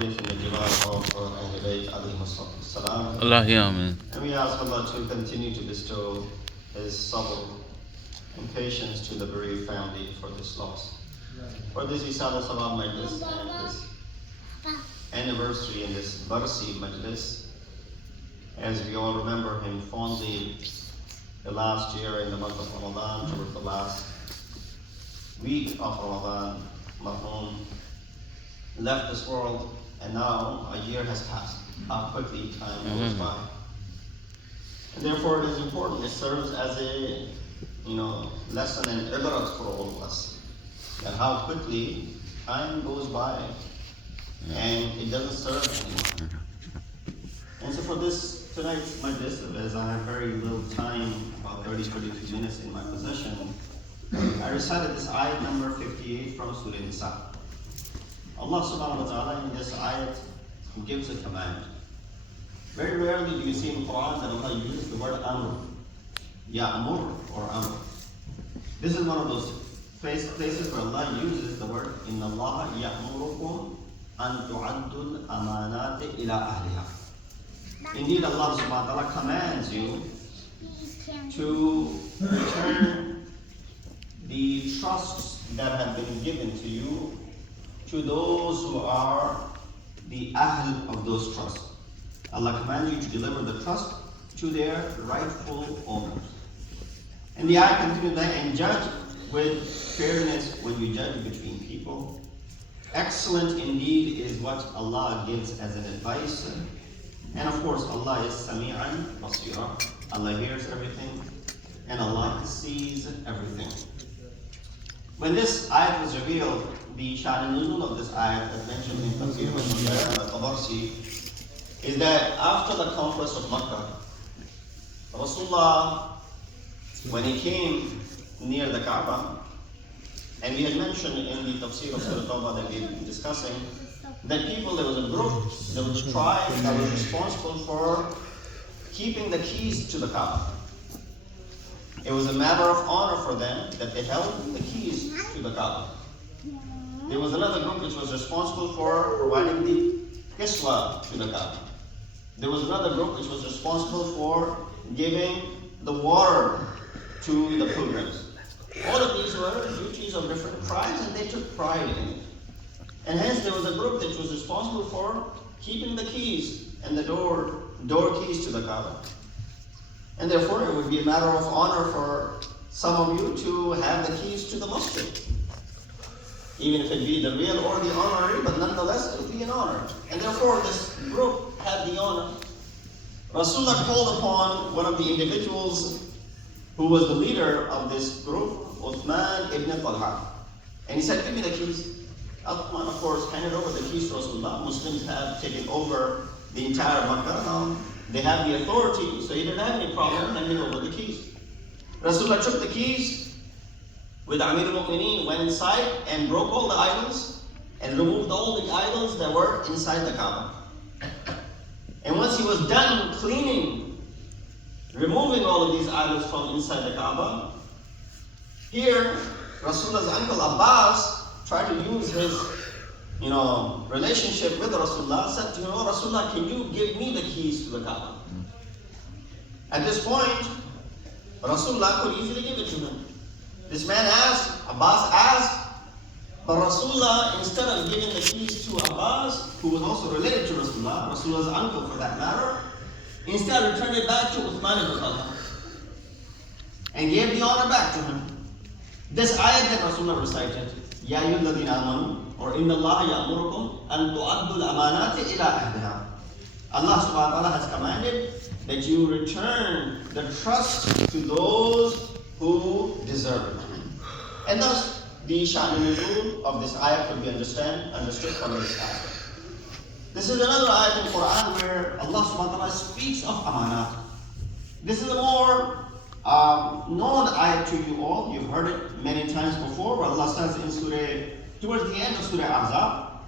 in the Jivar of Ahl-e-Bait alayhi salam. Allah Amin. And we ask Allah to continue to bestow His sabr and patience to the bereaved family for this loss. For this Isada Salam Majlis and this anniversary in this Barsi Majlis, as we all remember him fondly the last year in the month of Ramadan, towards the last week of Ramadan, Marhum left this world, and now a year has passed. How quickly time goes by. And therefore it is important, it serves as a lesson and ibrat for all of us. That how quickly time goes by and it doesn't serve anymore. And so for this tonight's majlis, as I have very little time, about 32 minutes in my possession, I recited this ayat number 58 from Surah Nisa. Allah subhanahu wa ta'ala in this ayat gives a command. Very rarely do you see in Quran that Allah uses the word amr, ya'mur or amr. This is one of those places where Allah uses the word inna Allah ya'murukum an tu'addul amanati ila ahliha. Indeed, Allah subhanahu wa ta'ala commands you to return the trusts that have been given to you to those who are the ahl of those trusts. Allah commands you to deliver the trust to their rightful owners. And the ayah continues that, and judge with fairness when you judge between people. Excellent indeed is what Allah gives as an advice. And of course, Allah is Sami'an Basira. Allah hears everything, and Allah sees everything. When this ayat was revealed, the Sha'n al-Nuzul of this ayat, as mentioned in Tafsir al-Tabarsi, is that after the conquest of Makkah, Rasulullah, when he came near the Kaaba, and we had mentioned in the Tafsir of Surah Tawbah that we've been discussing, that there was a group, there was a tribe that was responsible for keeping the keys to the Kaaba. It was a matter of honor for them that they held the keys to the Kaaba. There was another group which was responsible for providing the kiswa to the Kaaba. There was another group which was responsible for giving the water to the pilgrims. All of these were duties of different tribes, and they took pride in it. And hence there was a group that was responsible for keeping the keys and the door keys to the Kaaba. And therefore it would be a matter of honor for some of you to have the keys to the masjid. Even if it be the real or the honorary, but nonetheless it would be an honor. And therefore this group had the honor. Rasulullah called upon one of the individuals who was the leader of this group, Uthman ibn Talha. And he said, give me the keys. Uthman, of course, handed over the keys to Rasulullah. Muslims have taken over the entire Makkah. Now they have the authority, so he didn't have any problem handing over the keys. Rasulullah took the keys with Amir al-Mu'mineen, went inside and broke all the idols and removed all the idols that were inside the Kaaba. And once he was done cleaning, removing all of these idols from inside the Kaaba, here Rasulullah's uncle Abbas tried to use his relationship with Rasulullah, said to him, oh Rasulullah, can you give me the keys to the Kaaba? At this point, Rasulullah could easily give it to him. This man asked, Abbas asked, but Rasulullah, instead of giving the keys to Abbas, who was also related to Rasulullah, Rasulullah's uncle for that matter, instead returned it back to Uthman ibn Talha and gave the honor back to him. This ayat that Rasulullah recited, Ya ayyuhalladhina amanu, or inna Allah ya'murukum an tu'addul amanati ila ahliha. Allah subhanahu wa ta'ala has commanded that you return the trust to those who deserve it. And thus, the Sha'n of this ayat could be understood from this aspect. This is another ayat in Quran where Allah subhanahu wa ta'ala speaks of amanat. This is a more known ayat to you all. You've heard it many times before, where Allah says in towards the end of Surah Ahzab,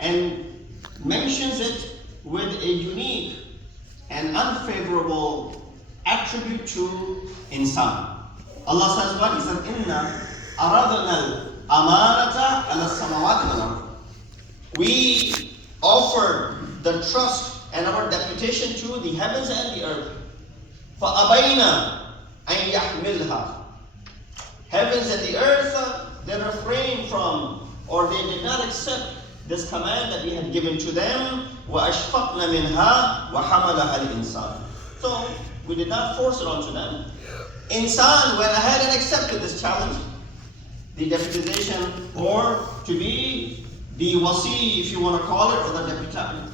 and mentions it with a unique and unfavorable attribute to insan. Allah says what? He says, Inna aradna al-amanata ala samawati wal ard. We offered the trust and our deputation to the heavens and the earth. فَأَبَيْنَا أَنْ يَحْمِلْهَا. Heavens and the earth, they refrained from, or they did not accept this command that we had given to them. وَأَشْفَقْنَ مِنْهَا وَحَمَلَهَا الْإِنسَانِ. So, we did not force it onto them. Insan went ahead and accepted this challenge, the deputation, or to be the wasi, if you want to call it, or the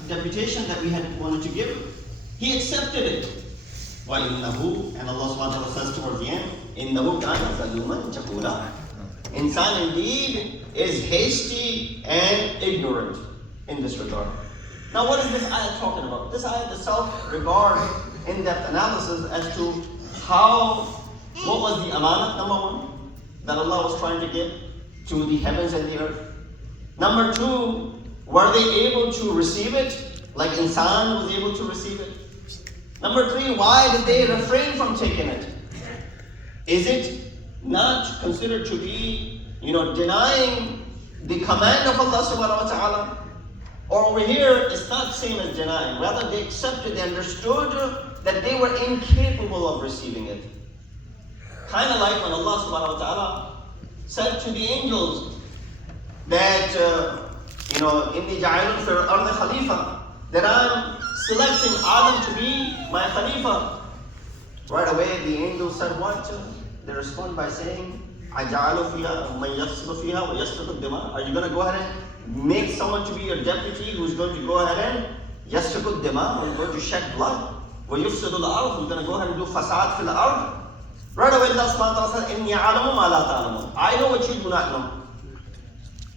deputation that we had wanted to give. He accepted it. وَإِنَّهُ, and Allah subhanahu wa ta'ala says towards the end, إِنَّهُ كَانَ ظَلُومًا جَهُولًا. Insan indeed is hasty and ignorant in this regard. Now what is this ayat talking about? This ayat itself regards in-depth analysis as to what was the amanah, number one, that Allah was trying to give to the heavens and the earth. Number two, were they able to receive it, like insan was able to receive it? Number three, why did they refrain from taking it? Is it not considered to be, denying the command of Allah subhanahu wa ta'ala? Or over here, it's not the same as denying. Rather, they accepted, they understood that they were incapable of receiving it. Kind of like when Allah subhanahu wa ta'ala said to the angels that, إِنِّي جَعَلٌ فِي الْأَرْضِ خَلِيفَةً, that I'm selecting Adam to be my Khalifa. Right away, the angels said what? They respond by saying, أَجَعَلُ فِيهَا مَنْ يَفْسِدُ فِيهَا وَيَسْفِكُ الدِّمَاءَ. Are you going to go ahead and make someone to be your deputy who's going to go ahead and يَسْفِكُ الدِّمَاءَ, who's going to shed blood? وَيُفْسِدُ الْأَرْضِ, who's going to go ahead and do fasad fil ard? Right away, Allah subhanahu wa ta'ala said, إِنِّي عَلَمُ مَا لَا تَعْلَمُونَ. I know what you do not know.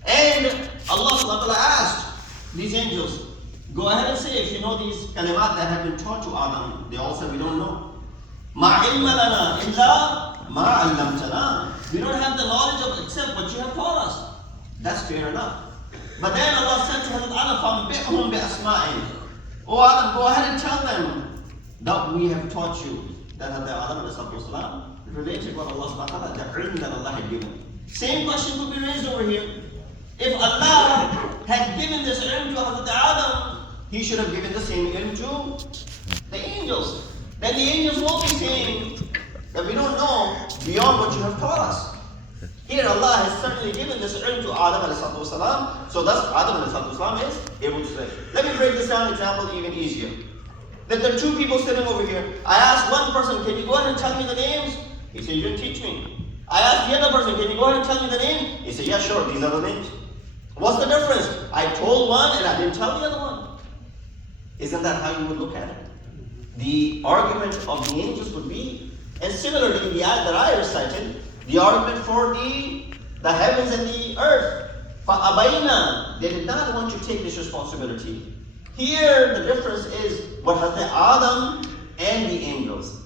And Allah subhanahu wa ta'ala asked these angels, go ahead and say if you know these kalimat that have been taught to Adam. They all said, we don't know. مَا عِلْمَ لَنَا إِلَّا مَا عَلَّمْتَنَا. We don't have the knowledge of except what you have taught us. That's fair enough. But then Allah said to Hazrat Adam, فَأَنْبِئْهُمْ بِأَسْمَائِهِمْ. Oh Adam, go ahead and tell them that we have taught you. That Hazrat Adam related what Allah subhanahu wa ta'ala, the ilm that Allah had given. Same question could be raised over here. If Allah had given this ilm to Hazrat Adam, He should have given the same ilm to the angels. Then the angels won't be saying that we don't know beyond what you have taught us. Here Allah has certainly given this ilm to Adam ﷺ, so thus Adam ﷺ is able to say. Let me break this down example even easier. That there are two people sitting over here. I asked one person, can you go ahead and tell me the names? He said, you didn't teach me. I asked the other person, can you go ahead and tell me the name? He said, yeah, sure, these are the names. What's the difference? I told one and I didn't tell the other one. Isn't that how you would look at it? The argument of the angels would be, and similarly the ayat that I recited, the argument for the heavens and the earth. فَأَبَيْنَا, they did not want to take this responsibility. Here the difference is what Hazrat Adam and the angels.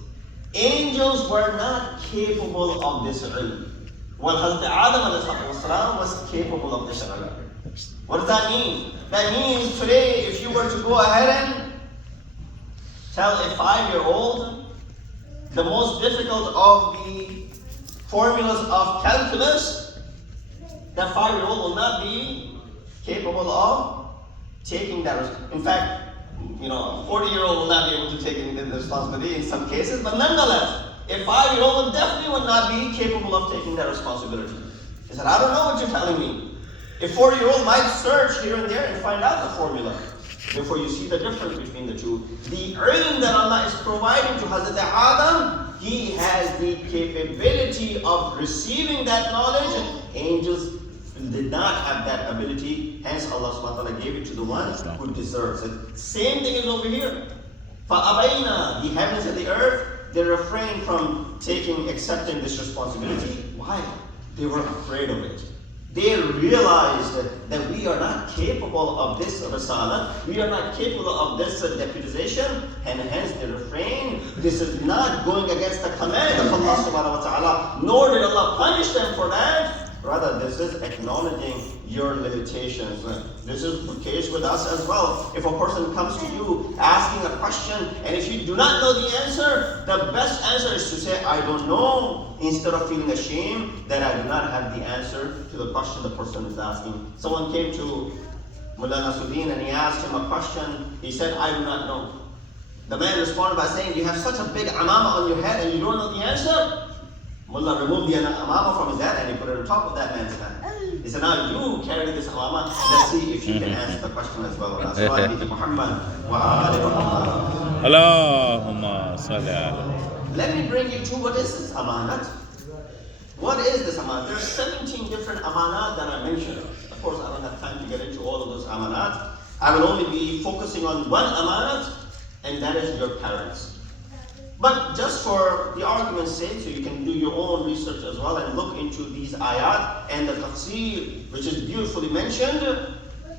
Angels were not capable of this ilm. While Hazrat Adam was capable of this ilm. What does that mean? That means today if you were to go ahead and tell a 5-year-old the most difficult of the formulas of calculus, that 5-year-old will not be capable of taking that. In fact, a 40-year-old will not be able to take the responsibility in some cases, but nonetheless, a 5-year-old will definitely would not be capable of taking that responsibility. He said, I don't know what you're telling me. A 40-year-old might search here and there and find out the formula. Therefore, you see the difference between the two. The ilm that Allah is providing to Hazrat Adam, he has the capability of receiving that knowledge. Angels did not have that ability. Hence, Allah subhanahu wa ta'ala gave it to the one who deserves it. Same thing is over here. فَأَبَيْنَا, the heavens and the earth, they refrained from accepting this responsibility. Why? They were afraid of it. They realized that we are not capable of this risala, we are not capable of this deputization, and hence they refrain. This is not going against the command of Allah subhanahu wa ta'ala, nor did Allah punish them for that. Rather, this is acknowledging your limitations. This is the case with us as well. If a person comes to you asking a question, and if you do not know the answer, the best answer is to say, I don't know, instead of feeling ashamed that I do not have the answer to the question the person is asking. Someone came to Molana Sudin, and he asked him a question. He said, I do not know. The man responded by saying, you have such a big amama on your head and you don't know the answer? Mullah removed the amama from his head and he put it on top of that man's head. He said, now you carry this amama, let's see if you can answer the question as well. Allahumma salli ala. Let me bring you to what is this amanat. What is this amanat? There are 17 different amanat that I mentioned. Of course, I don't have time to get into all of those amanat. I will only be focusing on one amanat, and that is your parents. But just for the argument's sake, so you can do your own research as well and look into these ayat and the tafsir, which is beautifully mentioned.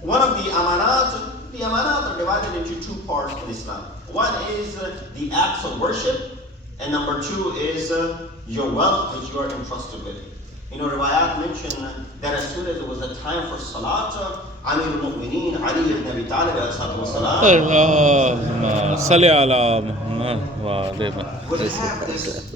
One of the amanat are divided into two parts in Islam. One is the acts of worship, and number two is your wealth which you are entrusted with. You know, riwayat mention that as soon as it was a time for salat, Amir al-Mu'mineen, Ali ibn Abi Talib Allahumma salli ala Muhammad would have this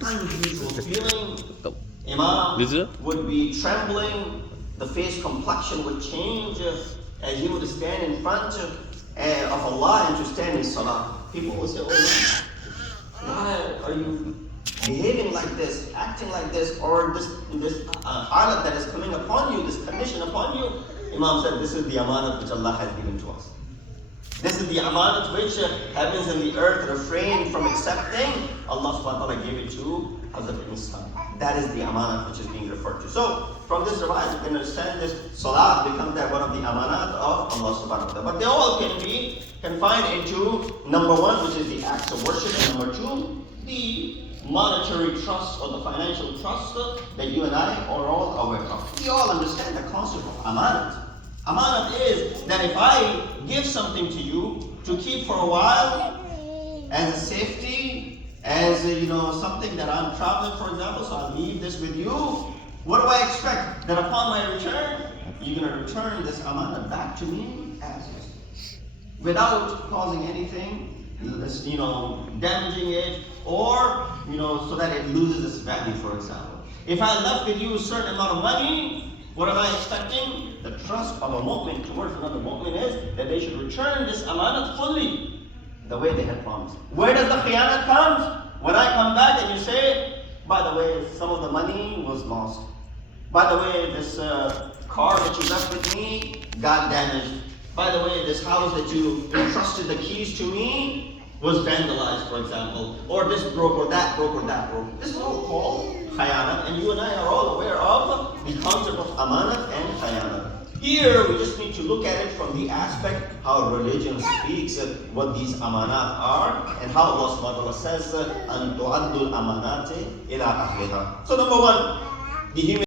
unusual feeling. Imam would be trembling, the face complexion would change as he would stand in front of Allah and to stand in salah. People would say, oh, why are you behaving like this, acting like this, or this halat that is coming upon you, this condition upon you? Imam said, this is the amanat which Allah has given to us. This is the amanat which heavens and the earth refrain from accepting. Allah subhanahu wa ta'ala gave it to Hazrat Isa. That is the amanat which is being referred to. So, from this riwayat, you can understand this salat becomes that one of the amanat of Allah subhanahu wa ta'ala. But they all can be confined into number one, which is the acts of worship, and number two, the monetary trust or the financial trust that you and I are all aware of. We all understand the concept of amanat. Amanat is that if I give something to you to keep for a while as a safety, as something that I'm traveling, for example, so I'll leave this with you. What do I expect? That upon my return, you're going to return this amanat back to me as is, without causing anything, damaging it, or so that it loses its value, for example. If I left with you a certain amount of money, what am I expecting? The trust of a mu'min towards another mu'min is that they should return this amanat fully, the way they had promised. Where does the khiyanat come? When I come back and you say, by the way, some of the money was lost. By the way, this car that you left with me got damaged. By the way, this house that you entrusted the keys to me was vandalized, for example. Or this broke, or that broke, or that broke. This is all called khayanat, and you and I are all aware of the concept of amanat and khayanat. Here, we just need to look at it from the aspect how religion speaks, what these amanat are, and how Allah subhanahu wa ta'ala says, أَن تُعَدُّ الْأَمَانَاتِ إِلَىٰ أَهْلِهَا. So number one, the human